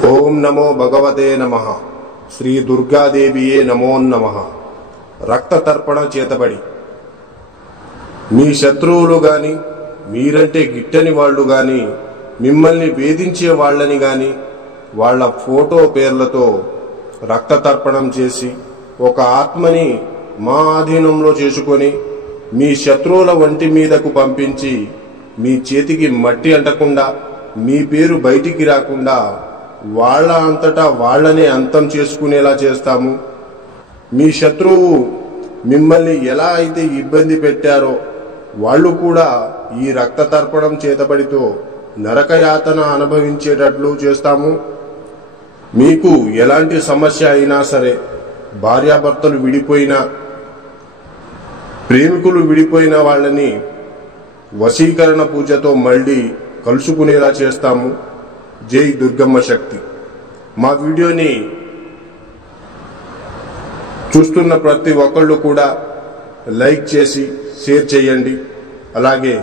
ఓం నమో భగవతే నమః. శ్రీ దుర్గాదేవియే నమో నమః. రక్త తర్పణ చేతబడి మీ శత్రువులు గాని, మీరంటే గిట్టని వాళ్ళు గాని, మిమ్మల్ని వేధించే వాళ్ళని గాని వాళ్ళ ఫోటో పేర్లతో రక్త తర్పణం చేసి ఒక ఆత్మని మా ఆధీనంలో చేసుకొని మీ శత్రువుల వంటి మీదకు పంపించి మీ చేతికి మట్టి అంటకుండా, మీ పేరు బయటికి రాకుండా వాళ్ళ అంతటా వాళ్ళనే అంతం చేసుకునేలా చేస్తాము. మీ శత్రువు మిమ్మల్ని ఎలా అయితే ఇబ్బంది పెట్టారో వాళ్ళు కూడా ఈ రక్త తర్పణం చేతబడితో నరకయాతన అనుభవించేటట్లు చేస్తాము. మీకు ఎలాంటి సమస్య అయినా సరే, భార్యాభర్తలు విడిపోయినా, ప్రేమికులు విడిపోయిన వాళ్ళని వశీకరణ పూజతో మళ్ళీ కలుసుకునేలా చేస్తాము. జై దుర్గమ్మ శక్తి. మా వీడియోని చూస్తున్న ప్రతి ఒక్కళ్ళు కూడా లైక్ చేసి షేర్ చేయండి. అలాగే